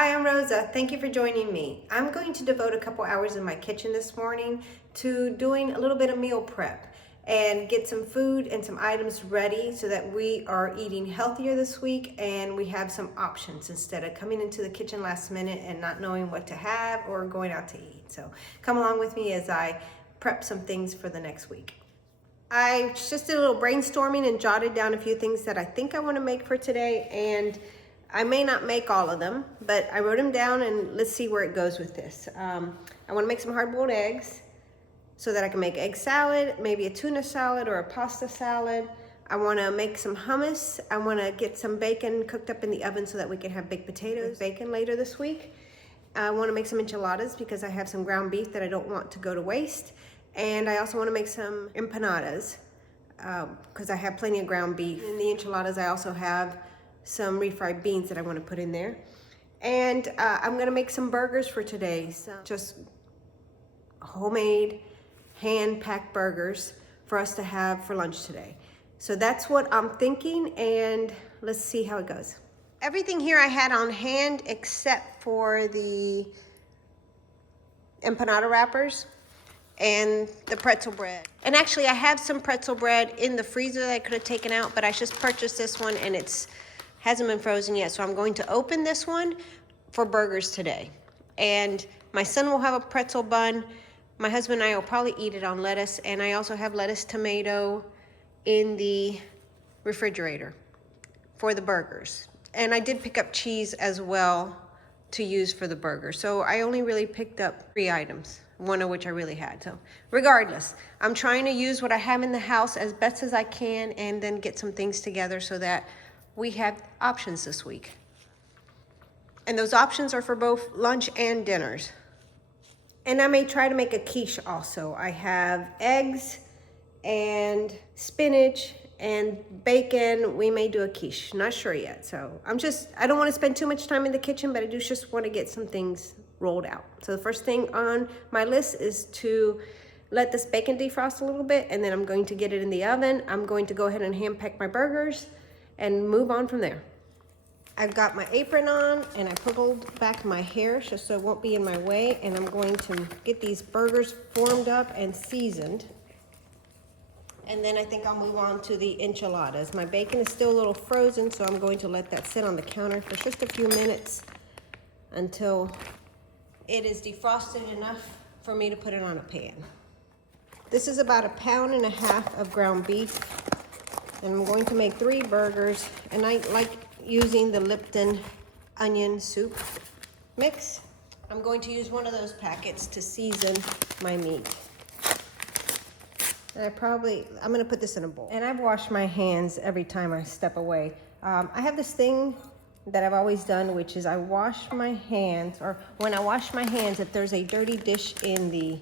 Hi, I'm Rosa. Thank you for joining me. I'm going to devote a couple hours in my kitchen this morning to doing a little bit of meal prep and get some food and some items ready so that we are eating healthier this week and we have some options instead of coming into the kitchen last minute and not knowing what to have or going out to eat. So come along with me as I prep some things for the next week. I just did a little brainstorming and jotted down a few things that I think I want to make for today, and I may not make all of them, but I wrote them down and let's see where it goes with this. I want to make some hard-boiled eggs so that I can make egg salad, maybe a tuna salad or a pasta salad. I want to make some hummus. I want to get some bacon cooked up in the oven so that we can have baked potatoes, bacon later this week. I want to make some enchiladas because I have some ground beef that I don't want to go to waste. And I also want to make some empanadas because I have plenty of ground beef. In the enchiladas, I also have some refried beans that I want to put in there. And I'm going to make some burgers for today. So just homemade, hand-packed burgers for us to have for lunch today. So that's what I'm thinking, and let's see how it goes. Everything here I had on hand except for the empanada wrappers and the pretzel bread. And actually I have some pretzel bread in the freezer that I could have taken out, but I just purchased this one and it's hasn't been frozen yet. So I'm going to open this one for burgers today. And my son will have a pretzel bun. My husband and I will probably eat it on lettuce, and I also have lettuce, tomato in the refrigerator for the burgers. And I did pick up cheese as well to use for the burger. So I only really picked up 3 items, one of which I really had. So regardless, I'm trying to use what I have in the house as best as I can and then get some things together so that we have options this week. And those options are for both lunch and dinners. And I may try to make a quiche also. I have eggs and spinach and bacon. We may do a quiche, not sure yet. So I don't want to spend too much time in the kitchen, but I do just want to get some things rolled out. So the first thing on my list is to let this bacon defrost a little bit, and then I'm going to get it in the oven. I'm going to go ahead and hand pack my burgers and move on from there. I've got my apron on and I pulled back my hair just so it won't be in my way, and I'm going to get these burgers formed up and seasoned. And then I think I'll move on to the enchiladas. My bacon is still a little frozen, so I'm going to let that sit on the counter for just a few minutes until it is defrosted enough for me to put it on a pan. This is about 1.5 pounds of ground beef, and I'm going to make 3 burgers, and I like using the Lipton onion soup mix. I'm going to use one of those packets to season my meat. And I'm gonna put this in a bowl. And I've washed my hands every time I step away. I have this thing that I've always done, which is I wash my hands, or when I wash my hands, if there's a dirty dish in the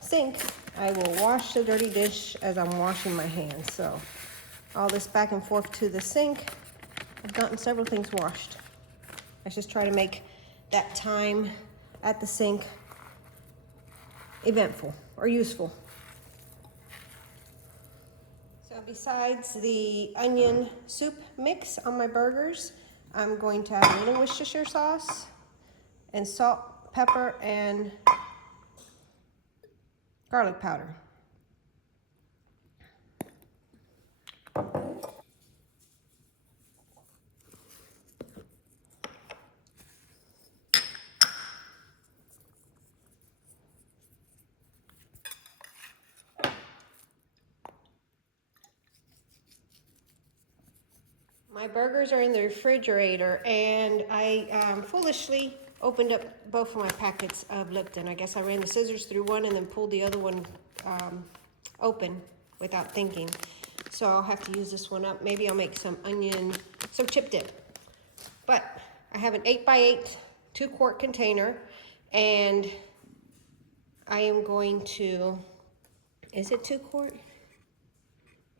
sink, I will wash the dirty dish as I'm washing my hands. So all this back and forth to the sink, I've gotten several things washed. I just try to make that time at the sink eventful or useful. So besides the onion soup mix on my burgers, I'm going to add a little Worcestershire sauce and salt, pepper, and garlic powder. My burgers are in the refrigerator, and I foolishly opened up both of my packets of Lipton. I guess I ran the scissors through one and then pulled the other one open without thinking. So I'll have to use this one up. Maybe I'll make some chip dip. But I have an 8x8 2-quart container, and I am going to, is it 2 quart?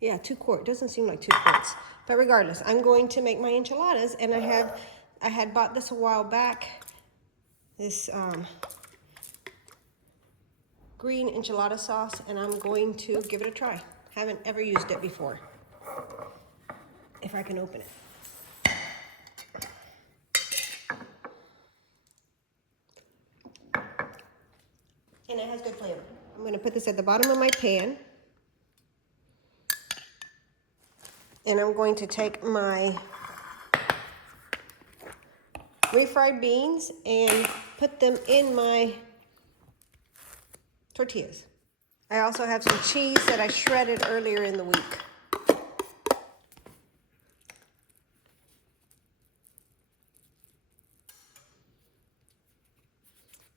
Yeah, 2 quart. Doesn't seem like 2 quarts. But regardless, I'm going to make my enchiladas, and I had bought this a while back. This green enchilada sauce, and I'm going to give it a try. Haven't ever used it before. If I can open it. and it has good flavor. I'm gonna put this at the bottom of my pan. And I'm going to take my refried beans and put them in my tortillas. I also have some cheese that I shredded earlier in the week.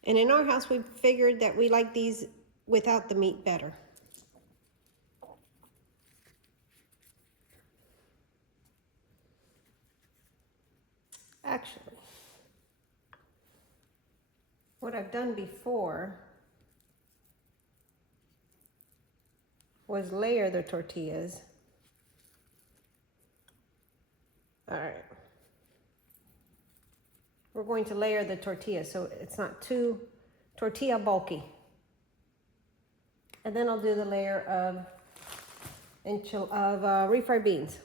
And in our house, we figured that we like these without the meat better. Actually, what I've done before was layer the tortillas. All right. We're going to layer the tortillas so it's not too tortilla bulky. And then I'll do the layer of refried beans.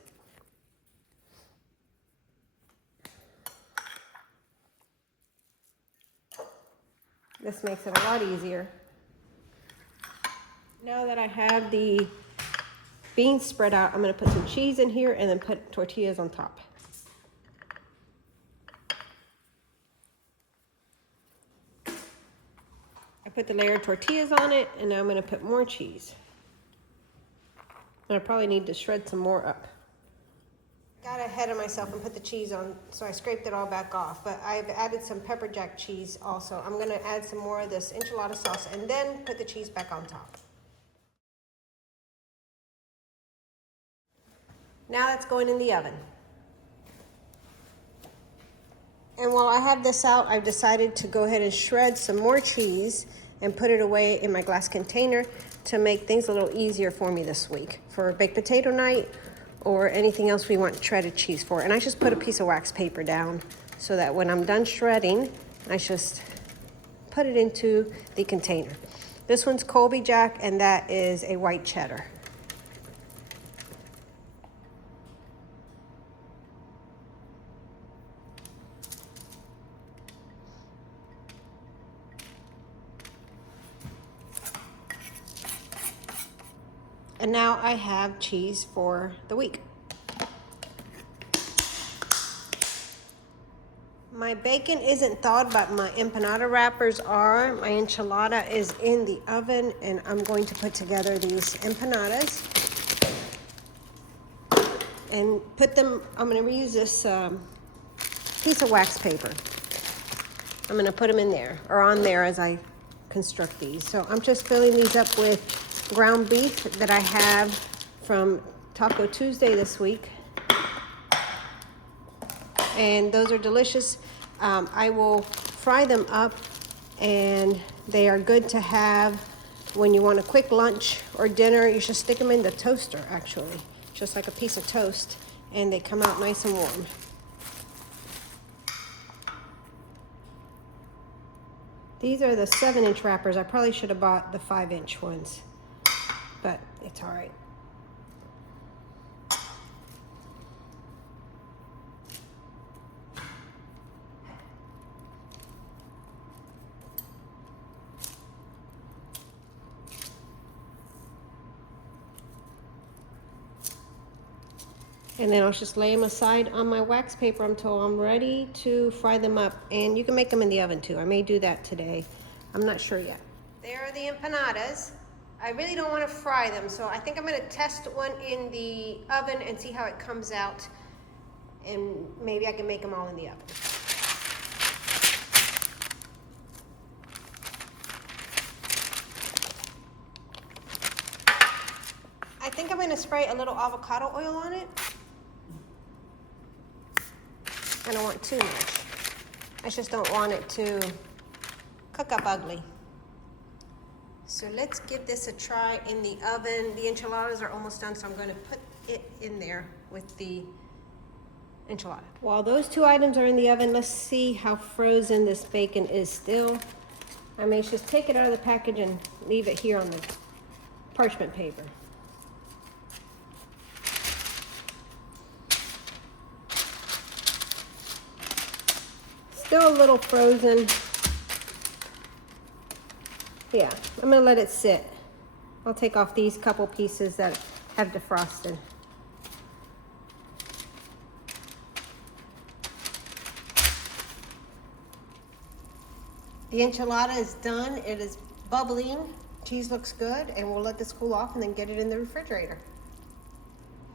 This makes it a lot easier. Now that I have the beans spread out, I'm going to put some cheese in here and then put tortillas on top. I put the layer of tortillas on it, and now I'm going to put more cheese. And I probably need to shred some more up. Got ahead of myself and put the cheese on, so I scraped it all back off. But I've added some pepper jack cheese also. I'm going to add some more of this enchilada sauce and then put the cheese back on top. Now that's going in the oven. And while I have this out, I've decided to go ahead and shred some more cheese and put it away in my glass container to make things a little easier for me this week for baked potato night or anything else we want shredded cheese for. And I just put a piece of wax paper down so that when I'm done shredding, I just put it into the container. This one's Colby Jack, and that is a white cheddar. And now I have cheese for the week. My bacon isn't thawed, but my empanada wrappers are. My enchilada is in the oven, and I'm going to put together these empanadas and put them, I'm gonna reuse this piece of wax paper. I'm gonna put them in there, or on there as I construct these. So I'm just filling these up with ground beef that I have from Taco Tuesday this week. And those are delicious. I will fry them up, and they are good to have when you want a quick lunch or dinner. You should stick them in the toaster, actually, just like a piece of toast, and they come out nice and warm. These are the 7-inch wrappers. I probably should have bought the 5-inch ones, but it's all right. And then I'll just lay them aside on my wax paper until I'm ready to fry them up. And you can make them in the oven too. I may do that today. I'm not sure yet. There are the empanadas. I really don't want to fry them, so I think I'm going to test one in the oven and see how it comes out. And maybe I can make them all in the oven. I think I'm going to spray a little avocado oil on it. I don't want too much. I just don't want it to cook up ugly. So let's give this a try in the oven. The enchiladas are almost done, so I'm going to put it in there with the enchilada. While those two items are in the oven, let's see how frozen this bacon is still. I may just take it out of the package and leave it here on the parchment paper. Still a little frozen. Yeah, I'm gonna let it sit. I'll take off these couple pieces that have defrosted. The enchilada is done. It is bubbling. Cheese looks good, and we'll let this cool off and then get it in the refrigerator.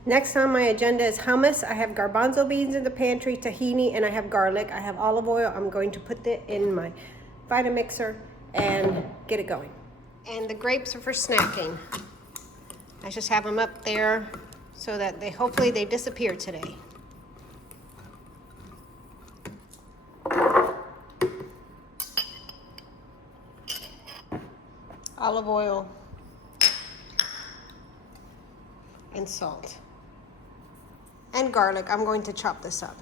Next on my agenda is hummus. I have garbanzo beans in the pantry, tahini, and I have garlic. I have olive oil. I'm going to put it in my Vitamixer and get it going. And the grapes are for snacking. I just have them up there so that hopefully they disappear today. Olive oil and salt and garlic. I'm going to chop this up.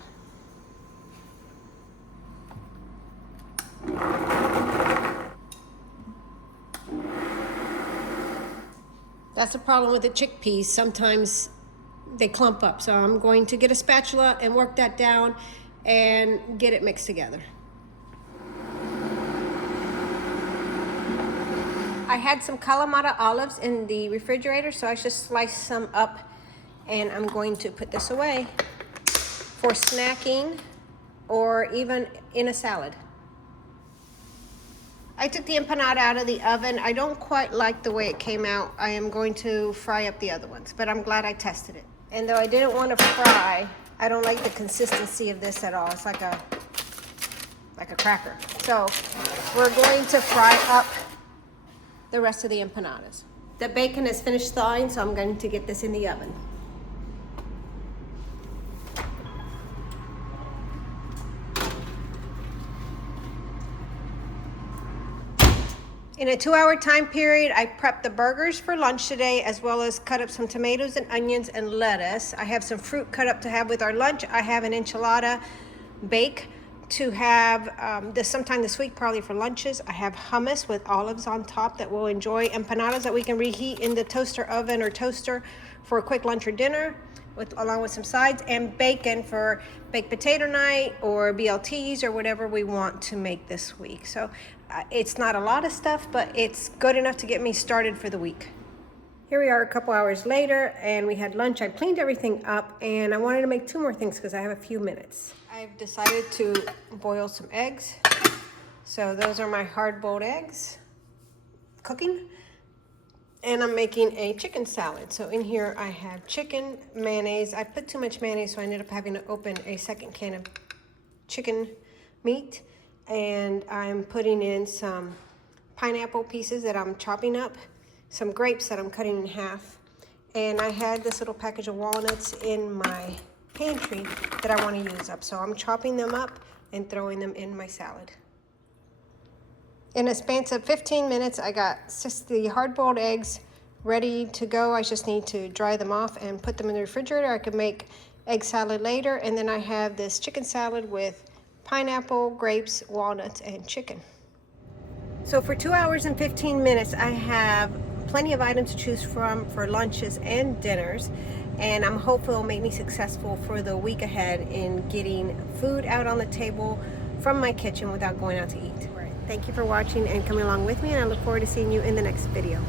That's the problem with the chickpeas. Sometimes they clump up. So I'm going to get a spatula and work that down and get it mixed together. I had some Kalamata olives in the refrigerator, so I just sliced some up, and I'm going to put this away for snacking or even in a salad. I took the empanada out of the oven. I don't quite like the way it came out. I am going to fry up the other ones, but I'm glad I tested it. And though I didn't want to fry, I don't like the consistency of this at all. It's like a cracker. So we're going to fry up the rest of the empanadas. The bacon is finished thawing, so I'm going to get this in the oven. In a 2-hour time period, I prepped the burgers for lunch today, as well as cut up some tomatoes and onions and lettuce. I have some fruit cut up to have with our lunch. I have an enchilada bake to have sometime this week, probably for lunches. I have hummus with olives on top that we'll enjoy. Empanadas that we can reheat in the toaster oven or toaster for a quick lunch or dinner, along with some sides, and bacon for baked potato night or BLTs or whatever we want to make this week. So it's not a lot of stuff, but it's good enough to get me started for the week. Here we are a couple hours later, and we had lunch. I cleaned everything up, and I wanted to make 2 more things because I have a few minutes. I've decided to boil some eggs. So those are my hard-boiled eggs cooking. And I'm making a chicken salad. So in here I have chicken, mayonnaise. I put too much mayonnaise, so I ended up having to open a second can of chicken meat. And I'm putting in some pineapple pieces that I'm chopping up, some grapes that I'm cutting in half. And I had this little package of walnuts in my pantry that I want to use up. So I'm chopping them up and throwing them in my salad. In a span of 15 minutes, I got the hard-boiled eggs ready to go. I just need to dry them off and put them in the refrigerator. I could make egg salad later. And then I have this chicken salad with pineapple, grapes, walnuts, and chicken. So for 2 hours and 15 minutes, I have plenty of items to choose from for lunches and dinners. And I'm hopeful it'll make me successful for the week ahead in getting food out on the table from my kitchen without going out to eat. Thank you for watching and coming along with me, and I look forward to seeing you in the next video.